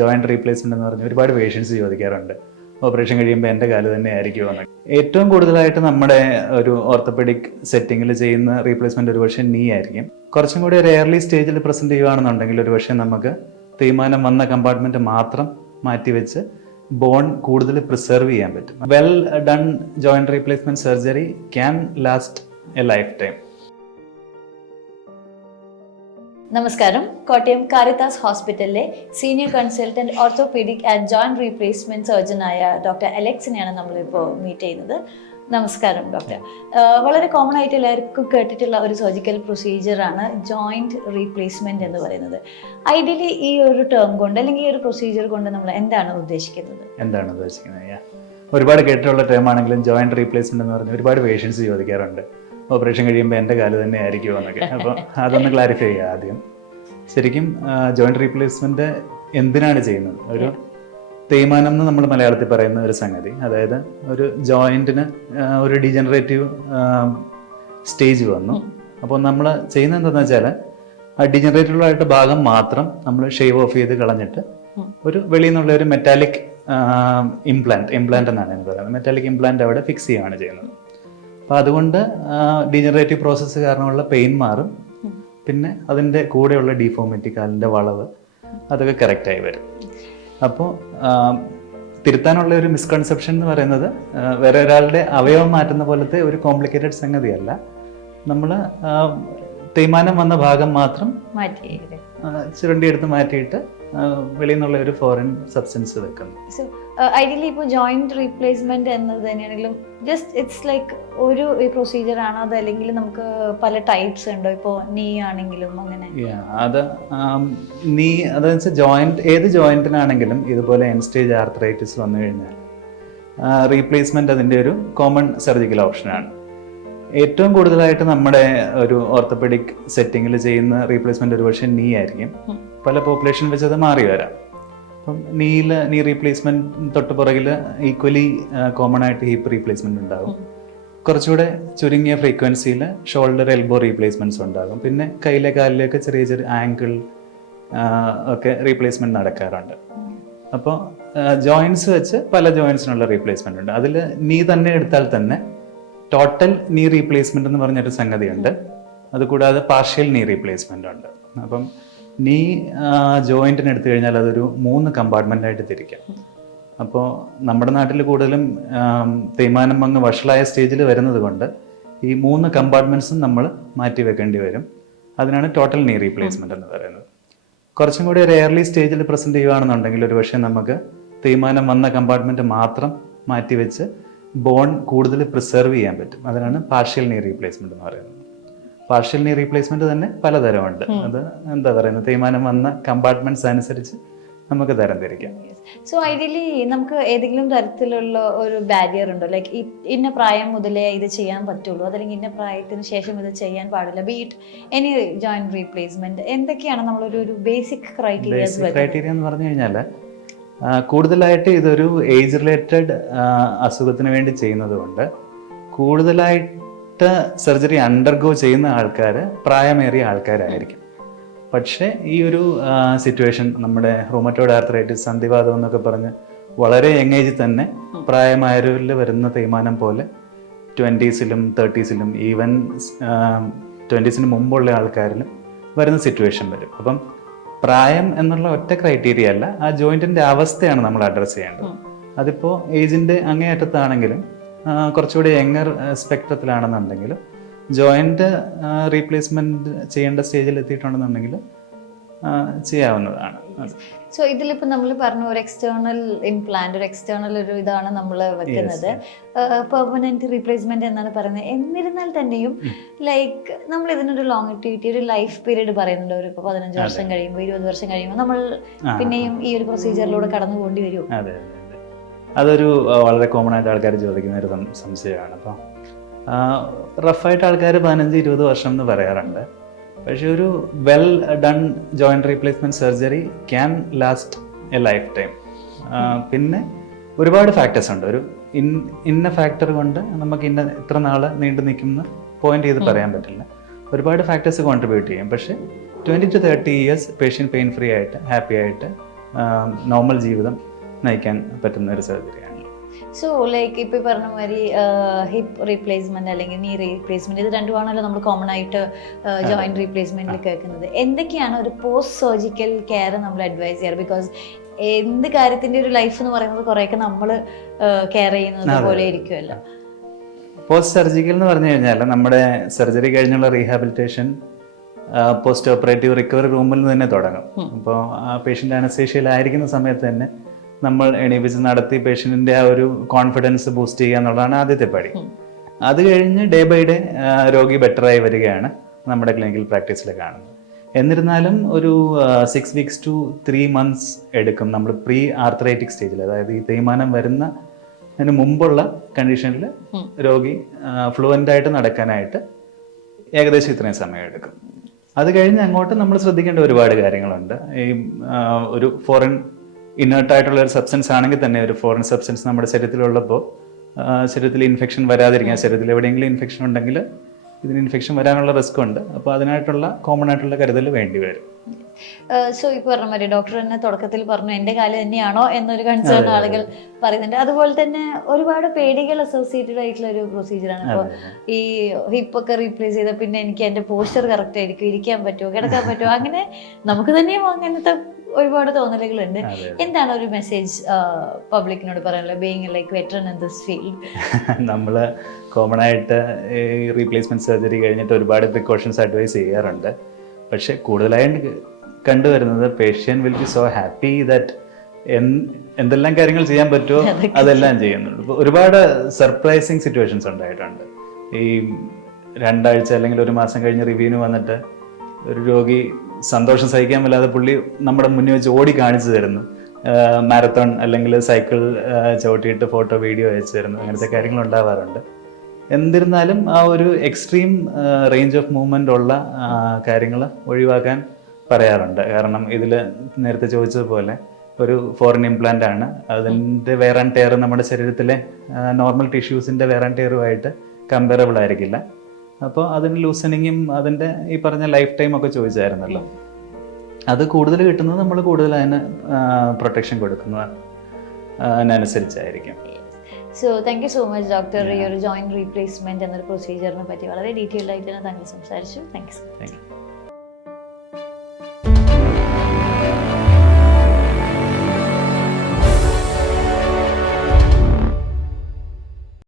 Joint replacement എന്ന് പറഞ്ഞ് ഒരുപാട് പേഷ്യൻസ് ചോദിക്കാറുണ്ട്. ഓപ്പറേഷൻ കഴിയുമ്പോൾ എന്റെ കാൽ തന്നെ ആയിരിക്കുമോ എന്ന് ഏറ്റവും കൂടുതലായിട്ട് നമ്മുടെ ഒരു ഓർത്തോപെഡിക് സെറ്റിങ്ങിൽ ചെയ്യുന്ന റീപ്ലേസ്മെന്റ് ഒരു പക്ഷേ നീ ആയിരിക്കും. കുറച്ചും കൂടി ഒരു എയർലി സ്റ്റേജിൽ പ്രസന്റ് ചെയ്യുകയാണെന്നുണ്ടെങ്കിൽ ഒരു പക്ഷേ നമുക്ക് തേയ്മാനം വന്ന കമ്പാർട്ട്മെന്റ് മാത്രം മാറ്റിവെച്ച് ബോൺ കൂടുതൽ പ്രിസർവ് ചെയ്യാൻ പറ്റും. Well done joint replacement surgery can last a lifetime നമസ്കാരം. കോട്ടയം കാരിതാസ് ഹോസ്പിറ്റലിലെ senior consultant orthopaedic and joint replacement സർജനായ doctor അലക്സിനെയാണ് നമ്മളിപ്പോൾ മീറ്റ് ചെയ്യുന്നത്. നമസ്കാരം ഡോക്ടർ. വളരെ കോമൺ ആയിട്ട് എല്ലാവർക്കും കേട്ടിട്ടുള്ള ഒരു സർജിക്കൽ പ്രൊസീജിയറാണ് ജോയിന്റ് റീപ്ലേസ്മെന്റ് എന്ന് പറയുന്നത്. ഐഡിയലി ഈ ഒരു ടേം കൊണ്ട് അല്ലെങ്കിൽ ഈ ഒരു പ്രൊസീജിയർ കൊണ്ട് നമ്മൾ എന്താണ് ഉദ്ദേശിക്കുന്നത്? എന്താണ് ഉദ്ദേശിക്കുന്നത്? ഒരുപാട് കേട്ടിട്ടുള്ള ടേം ആണെങ്കിലും ജോയിന്റ് റീപ്ലേസ്മെന്റ് എന്ന് പറഞ്ഞ് ഒരുപാട് പേഷ്യൻസ് ചോദിക്കാറുണ്ട്. ഓപ്പറേഷൻ കഴിയുമ്പോൾ എന്റെ കാൽ തന്നെ ആയിരിക്കുമോ എന്നൊക്കെ. അപ്പോൾ അതൊന്ന് ക്ലാരിഫൈ ചെയ്യുക ആദ്യം. ശരിക്കും ജോയിന്റ് റീപ്ലേസ്മെന്റ് എന്തിനാണ് ചെയ്യുന്നത്? ഒരു തേയ്മാനം എന്ന് നമ്മൾ മലയാളത്തിൽ പറയുന്ന ഒരു സംഗതി. അതായത് ഒരു ജോയിന്റിന് ഒരു ഡിജനറേറ്റീവ് സ്റ്റേജ് വന്നു. അപ്പോൾ നമ്മൾ ചെയ്യുന്നത് എന്താണെന്ന് വെച്ചാൽ ആ ഡിജനറേറ്റീവായിട്ട് ഭാഗം മാത്രം നമ്മൾ ഷേവ് ഓഫ് ചെയ്ത് കളഞ്ഞിട്ട് ഒരു വെളിയിൽ നിന്നുള്ള ഒരു മെറ്റാലിക് ഇംപ്ലാന്റ് ഇംപ്ലാന്റ് എന്നാണ് പറയുന്നത്. മെറ്റാലിക് ഇംപ്ലാന്റ് അവിടെ ഫിക്സ് ചെയ്യുകയാണ് ചെയ്യുന്നത്. അപ്പോൾ അതുകൊണ്ട് ഡീജനറേറ്റീവ് പ്രോസസ്സ് കാരണമുള്ള പെയിൻ മാറും. പിന്നെ അതിന്റെ കൂടെയുള്ള ഡീഫോമിറ്റി കാലിന്റെ വളവ് അതൊക്കെ കറക്റ്റായി വരും. അപ്പോൾ തിരുത്താനുള്ള ഒരു മിസ്കൺസെപ്ഷൻ എന്ന് പറയുന്നത് വേറെ ഒരാളുടെ അവയവം മാറ്റുന്ന പോലത്തെ ഒരു കോംപ്ലിക്കേറ്റഡ് സംഗതിയല്ല. നമ്മൾ തേയ്മാനം വന്ന ഭാഗം മാത്രം ചുരണ്ടിയെടുത്ത് മാറ്റിയിട്ട് വെളിയിൽ നിന്നുള്ള ഒരു ഫോറിൻ സബ്സ്റ്റൻസ് വെക്കുന്നു. ഐഡിയലി ഇപ്പോൾ ജോയിന്റ് റീപ്ലേസ്മെന്റ് എന്നത് തന്നെയാണെങ്കിലും ജസ്റ്റ് ഇറ്റ്സ് ലൈക്ക് ഒരു പ്രൊസീജിയർ ആണോ അത് അല്ലെങ്കിൽ നമുക്ക് പല ടൈപ്സ് ഉണ്ടോ? ഇപ്പോൾ നീ ആണെങ്കിലും അങ്ങനെ. അത് നീ അതെന്ന് വെച്ചാൽ ജോയിന്റ് ഏത് ജോയിന്റിനാണെങ്കിലും ഇതുപോലെ എൻ സ്റ്റേജ് ആർത്രൈറ്റിസ് വന്നു കഴിഞ്ഞാൽ റീപ്ലേസ്മെന്റ് അതിന്റെ ഒരു കോമൺ സർജിക്കൽ ഓപ്ഷനാണ് ഏറ്റവും കൂടുതലായിട്ട് നമ്മുടെ ഒരു ഓർത്തോപെഡിക് സെറ്റിങ്ങിൽ ചെയ്യുന്ന റീപ്ലേസ്മെന്റ് ഒരു പക്ഷേ നീ ആയിരിക്കും പല പോപ്പുലേഷൻ വെച്ച് അത് മാറി വരാം. അപ്പം നീല നീ റീപ്ലേസ്മെന്റ് തൊട്ട് പുറകിൽ ഈക്വലി കോമൺ ആയിട്ട് ഹിപ്പ് റീപ്ലേസ്മെന്റ് ഉണ്ടാകും. കുറച്ചുകൂടെ ചുരുങ്ങിയ ഫ്രീക്വൻസിയിൽ ഷോൾഡർ എൽബോ റീപ്ലേസ്മെന്റ്സ് ഉണ്ടാകും. പിന്നെ കയ്യിലെ കാലിലേക്ക് ചെറിയ ചെറിയ ആങ്കിൾ ഒക്കെ റീപ്ലേസ്മെന്റ് നടക്കാറുണ്ട്. അപ്പോൾ ജോയിൻസ് വെച്ച് പല ജോയിൻസിനുള്ള റീപ്ലേസ്മെന്റ് ഉണ്ട്. അതിൽ നീ തന്നെ എടുത്താൽ തന്നെ ടോട്ടൽ നീ റീപ്ലേസ്മെന്റ് എന്ന് പറഞ്ഞൊരു സംഗതിയുണ്ട്. അതുകൂടാതെ പാർഷ്യൽ നീ റീപ്ലേസ്മെന്റ് ഉണ്ട്. അപ്പം നീ ജോയിന്റിന് എടുത്തു കഴിഞ്ഞാൽ അതൊരു മൂന്ന് കമ്പാർട്ട്മെന്റ് ആയിട്ട് തിരിക്കാം. അപ്പോൾ നമ്മുടെ നാട്ടിൽ കൂടുതലും തേയ്മാനം അങ്ങ് വഷളായ സ്റ്റേജിൽ വരുന്നത് കൊണ്ട് ഈ മൂന്ന് കമ്പാർട്ട്മെന്റ്സും നമ്മൾ മാറ്റി വെക്കേണ്ടി വരും. അതിനാണ് ടോട്ടൽ നീ റീപ്ലേസ്മെന്റ് എന്ന് പറയുന്നത്. കുറച്ചും കൂടി ഒരു എയർലി സ്റ്റേജിൽ പ്രസന്റ് ചെയ്യുകയാണെന്നുണ്ടെങ്കിൽ ഒരു പക്ഷേ നമുക്ക് തേയ്മാനം വന്ന കമ്പാർട്ട്മെന്റ് മാത്രം മാറ്റിവെച്ച് ബോൺ കൂടുതൽ പ്രിസർവ് ചെയ്യാൻ പറ്റും. അതിനാണ് പാർഷ്യൽ നീ റീപ്ലേസ്മെന്റ് എന്ന് പറയുന്നത്. പാർഷ്യൽ നീ റീപ്ലേസ്മെന്റ് തന്നെ പലതരമുണ്ട്. അത് എന്താ പറയുന്നത്? തേയ്മാനം വന്ന കമ്പാർട്ട്മെന്റ്സ് അനുസരിച്ച് നമുക്ക് തരംതിരിക്കാം സോ ഐഡിയലി നമുക്ക് ഏതെങ്കിലും തരത്തിലുള്ള ഒരു ബാരിയർ ഉണ്ടോ? ലൈക്ക് ഇന്ന പ്രായം മുതലേ ഇത് ചെയ്യാൻ പറ്റുള്ളൂ. അതല്ലെങ്കിൽ ഇന്ന പ്രായത്തിന് ശേഷം ഇത് ചെയ്യാൻ പാടില്ല. ബീറ്റ് എനി ജോയിന്റ് റീപ്ലേസ്മെന്റ് എന്തൊക്കെയാണ് നമ്മളൊരു ഒരു ബേസിക് ക്രൈറ്റീരിയ ക്രൈറ്റീരിയ എന്ന് പറഞ്ഞു കഴിഞ്ഞാൽ കൂടുതലായിട്ട് ഇതൊരു ഏജ് റിലേറ്റഡ് അസുഖത്തിന് വേണ്ടി ചെയ്യുന്നത് കൊണ്ട് കൂടുതലായിട്ട് സർജറി അണ്ടർഗോ ചെയ്യുന്ന ആൾക്കാർ പ്രായമേറിയ ആൾക്കാരായിരിക്കും. പക്ഷേ ഈ ഒരു സിറ്റുവേഷൻ നമ്മുടെ റൂമറ്റോഡ് ആർത്രൈറ്റിസ് സന്ധിവാദം എന്നൊക്കെ പറഞ്ഞ് വളരെ യങ് ഏജിൽ തന്നെ പ്രായമായവരിൽ വരുന്ന തേയ്മാനം പോലെ ട്വന്റീസിലും തേർട്ടീസിലും ഈവൻ ട്വന്റീസിന് മുമ്പുള്ള ആൾക്കാരിലും വരുന്ന സിറ്റുവേഷൻ വരും. അപ്പം പ്രായം എന്നുള്ള ഒറ്റ ക്രൈറ്റീരിയ അല്ല ആ ജോയിന്റിന്റെ അവസ്ഥയാണ് നമ്മൾ അഡ്രസ്സ് ചെയ്യേണ്ടത്. അതിപ്പോൾ ഏജിന്റെ അങ്ങേയറ്റത്താണെങ്കിലും കുറച്ചുകൂടി യങ്ങർ സ്പെക്ട്രത്തിലാണെന്നുണ്ടെങ്കിൽ ജോയിന്റ് റീപ്ലേസ്മെന്റ് ചെയ്യേണ്ട സ്റ്റേജിൽ എത്തിയിട്ടുണ്ടെന്നുണ്ടെങ്കിൽ ചെയ്യാവുന്നതാണ്. സോ ഇതിലിപ്പോ നമ്മൾ പറഞ്ഞു ഒരു എക്സ്റ്റേണൽ ഇംപ്ലാന്റ് ഒരു എക്സ്റ്റേണൽ ഒരു ഇതാണ് നമ്മൾ വെക്കുന്നത്. പെർമനന്റ് റീപ്ലേസ്മെന്റ് എന്നാണ് പറയുന്നത്. എന്നിരുന്നാൽ തന്നെയും ലൈക്ക് നമ്മൾ ഇതിനൊരു ലോങ്ങിറ്റിവിറ്റി ഒരു ലൈഫ് പീരീഡ് പറയുന്നുണ്ട്. ഒരു പതിനഞ്ച് വർഷം കഴിയുമ്പോൾ ഇരുപത് വർഷം കഴിയുമ്പോൾ നമ്മൾ പിന്നെയും ഈ ഒരു പ്രൊസീജിയറിലൂടെ കടന്നു പോകേണ്ടി വരും. അതൊരു വളരെ കോമൺ ആയിട്ട് ആൾക്കാർ ചോദിക്കുന്ന ഒരു സംശയമാണ്. അപ്പോൾ റഫായിട്ട് ആൾക്കാർ പതിനഞ്ച് ഇരുപത് വർഷം എന്ന് പറയാറുണ്ട്. പക്ഷെ ഒരു well done joint replacement surgery can last a lifetime പിന്നെ ഒരുപാട് ഫാക്ടേഴ്സ് ഉണ്ട്. ഒരു ഇൻ ഇന്ന ഫാക്ടർ കൊണ്ട് നമുക്ക് ഇന്ന ഇത്ര നാൾ നീണ്ടു നിൽക്കുന്ന പോയിന്റ് ചെയ്ത് പറയാൻ പറ്റില്ല. ഒരുപാട് ഫാക്ടേഴ്സ് കോൺട്രിബ്യൂട്ട് ചെയ്യും. പക്ഷേ twenty two thirty years patient pain free ആയിട്ട് ഹാപ്പി ആയിട്ട് നോർമൽ ജീവിതം നയിക്കാൻ പറ്റുന്ന ഒരു സർജറിയാണ് സോ ലൈക്ക് ഇപ്പൊ ഈ പറഞ്ഞ മാതിരി ഹിപ്പ് റീപ്ലേസ്മെന്റ് അല്ലെങ്കിൽ നീ റീപ്ലേസ്മെന്റ് ഇത് രണ്ടു രണ്ടുമാണല്ലോ നമ്മൾ കോമൺ ആയിട്ട് ജോയിന്റ് റീപ്ലേസ്മെന്റിൽ കേൾക്കുന്നത്. എന്തൊക്കെയാണ് ഒരു പോസ്റ്റ് സർജിക്കൽ കെയർ നമ്മൾ അഡ്വൈസ് ചെയ്യാറ്? ബിക്കോസ് എന്ത് കാര്യത്തിന്റെ ഒരു ലൈഫ് എന്ന് പറയുന്നത് കുറെയൊക്കെ നമ്മൾ കെയർ ചെയ്യുന്നത്. പോലെ ഇരിക്കുമല്ലോ പോസ്റ്റ് സർജിക്കൽ എന്ന് പറഞ്ഞു കഴിഞ്ഞാൽ നമ്മുടെ സർജറി കഴിഞ്ഞുള്ള റീഹാബിലിറ്റേഷൻ പോസ്റ്റ് ഓപ്പറേറ്റീവ് റിക്കവറി റൂമിൽ നിന്ന് തന്നെ തുടങ്ങും. അപ്പോൾ ആ പേഷ്യന്റ് അനസ്തേഷ്യയിലായിരിക്കുന്ന സമയത്ത് തന്നെ നമ്മൾ എണീപ്പിച്ച് നടത്തി പേഷ്യന്റിന്റെ ആ ഒരു കോൺഫിഡൻസ് ബൂസ്റ്റ് ചെയ്യുക എന്നുള്ളതാണ് ആദ്യത്തെ പടി. അത് കഴിഞ്ഞ് ഡേ ബൈ ഡേ രോഗി ബെറ്ററായി വരികയാണ് നമ്മുടെ ക്ലിനിക്കൽ പ്രാക്ടീസിൽ കാണുന്നത്. എന്നിരുന്നാലും ഒരു six weeks two three months എടുക്കും നമ്മൾ പ്രീ ആർത്രൈറ്റിക് സ്റ്റേജിൽ അതായത് ഈ തേയ്മാനം വരുന്ന അതിന് മുമ്പുള്ള കണ്ടീഷനിൽ രോഗി ഫ്ലുവന്റ് ആയിട്ട് നടക്കാനായിട്ട് ഏകദേശം ഇത്രയും സമയം എടുക്കും. അത് കഴിഞ്ഞ് അങ്ങോട്ട് നമ്മൾ ശ്രദ്ധിക്കേണ്ട ഒരുപാട് കാര്യങ്ങളുണ്ട്. ഈ ഒരു ഫോറിൻ ഇന്നേർട്ടായിട്ടുള്ള ഒരു സബ്സ്റ്റൻസ് ആണെങ്കിൽ തന്നെ ഒരു ഫോറിൻ സബ്സ്റ്റൻസ് നമ്മുടെ ശരീരത്തിലുള്ളപ്പോൾ ശരീരത്തിൽ ഇൻഫെക്ഷൻ വരാതിരിക്കാൻ ശരീരത്തിൽ എവിടെയെങ്കിലും ഇൻഫെക്ഷൻ ഉണ്ടെങ്കിൽ ഇതിന് ഇൻഫെക്ഷൻ വരാനുള്ള റിസ്ക് ഉണ്ട്. അപ്പോൾ അതിനായിട്ടുള്ള കോമൺ ആയിട്ടുള്ള കരുതൽ വേണ്ടി വരും. സോ ഈ പറഞ്ഞ മാതിരി ഡോക്ടർ തന്നെ തുടക്കത്തിൽ പറഞ്ഞു എന്റെ കാൽ തന്നെയാണോ? എന്നൊരു കൺസേൺ ആളുകൾ പറയുന്നുണ്ട്. അതുപോലെ തന്നെ ഒരുപാട് പേടികൾ അസോസിയേറ്റഡ് ആയിട്ടുള്ള ഒരു പ്രൊസീജിയറാണ് അപ്പോൾ ഈ ഹിപ്പ് ഒക്കെ റീപ്ലേസ് ചെയ്ത പിന്നെ എനിക്ക് എന്റെ പോസ്റ്റർ കറക്റ്റ് ആയിരിക്കും ഇരിക്കാൻ പറ്റുമോ കിടക്കാൻ പറ്റുമോ? അങ്ങനെ നമുക്ക് തന്നെയും അങ്ങനത്തെ ഒരുപാട് തോന്നലുകളുണ്ട്. ഉണ്ട് എന്താണ് ഒരു മെസ്സേജ് പബ്ലിക്കിനോട് പറയാനുള്ളത്? Being like veteran in this field നമ്മൾ കോമൺ ആയിട്ട് ഈ റീപ്ലേസ്മെന്റ് സർജറി കഴിഞ്ഞിട്ട് ഒരുപാട് പ്രിക്കോഷൻസ് അഡ്വൈസ് ചെയ്യാറുണ്ട്. പക്ഷെ കൂടുതലായിട്ട് കണ്ടുവരുന്നത് patient will be so happy that എന്തെല്ലാം കാര്യങ്ങൾ ചെയ്യാൻ പറ്റുമോ അതെല്ലാം ചെയ്യുന്നുണ്ട്. ഒരുപാട് സർപ്രൈസിങ് സിറ്റുവേഷൻസ് ഉണ്ടായിട്ടുണ്ട്. ഈ രണ്ടാഴ്ച അല്ലെങ്കിൽ ഒരു മാസം കഴിഞ്ഞ് റിവ്യൂവിന് വന്നിട്ട് ഒരു രോഗി സന്തോഷം സഹിക്കാൻ വല്ലാതെ പുള്ളി നമ്മുടെ മുന്നിൽ വെച്ച് ഓടി കാണിച്ചു തരുന്നു. മാരത്തോൺ അല്ലെങ്കിൽ സൈക്കിൾ ചവിട്ടിയിട്ട് ഫോട്ടോ വീഡിയോ അയച്ചു തരുന്നു. അങ്ങനത്തെ കാര്യങ്ങൾ ഉണ്ടാവാറുണ്ട്. എന്നിരുന്നാലും ആ ഒരു എക്സ്ട്രീം റേഞ്ച് ഓഫ് മൂവ്മെന്റ് ഉള്ള കാര്യങ്ങൾ ഒഴിവാക്കാൻ പറയാറുണ്ട്. കാരണം ഇതിൽ നേരത്തെ ചോദിച്ചതുപോലെ ഒരു ഫോറിൻ ഇംപ്ലാന്റ് ആണ്. അതിന്റെ വേറെ ടയർ നമ്മുടെ ശരീരത്തിലെ നോർമൽ ടിഷ്യൂസിന്റെ വേറെ ടെയറുമായിട്ട് കമ്പയറബിൾ ആയിരിക്കില്ല. അപ്പോൾ അതിന് ലൂസനിങ്ങും അതിന്റെ ഈ പറഞ്ഞ ലൈഫ് ടൈം ഒക്കെ ചോദിച്ചായിരുന്നല്ലോ. അത് കൂടുതൽ കിട്ടുന്നത് നമ്മൾ കൂടുതൽ അതിന് പ്രൊട്ടക്ഷൻ കൊടുക്കുന്നതാണ് അതിനനുസരിച്ചായിരിക്കും. So thank you so much doctor ഈ ഒരു ജോയിന്റ് റീപ്ലേസ്മെന്റ് എന്നൊരു പ്രൊസീജിയറിനെ പറ്റി വളരെ ഡീറ്റെയിൽഡ് ആയിട്ട് തന്നെ താങ്കൾ സംസാരിച്ചു. Thank you thank you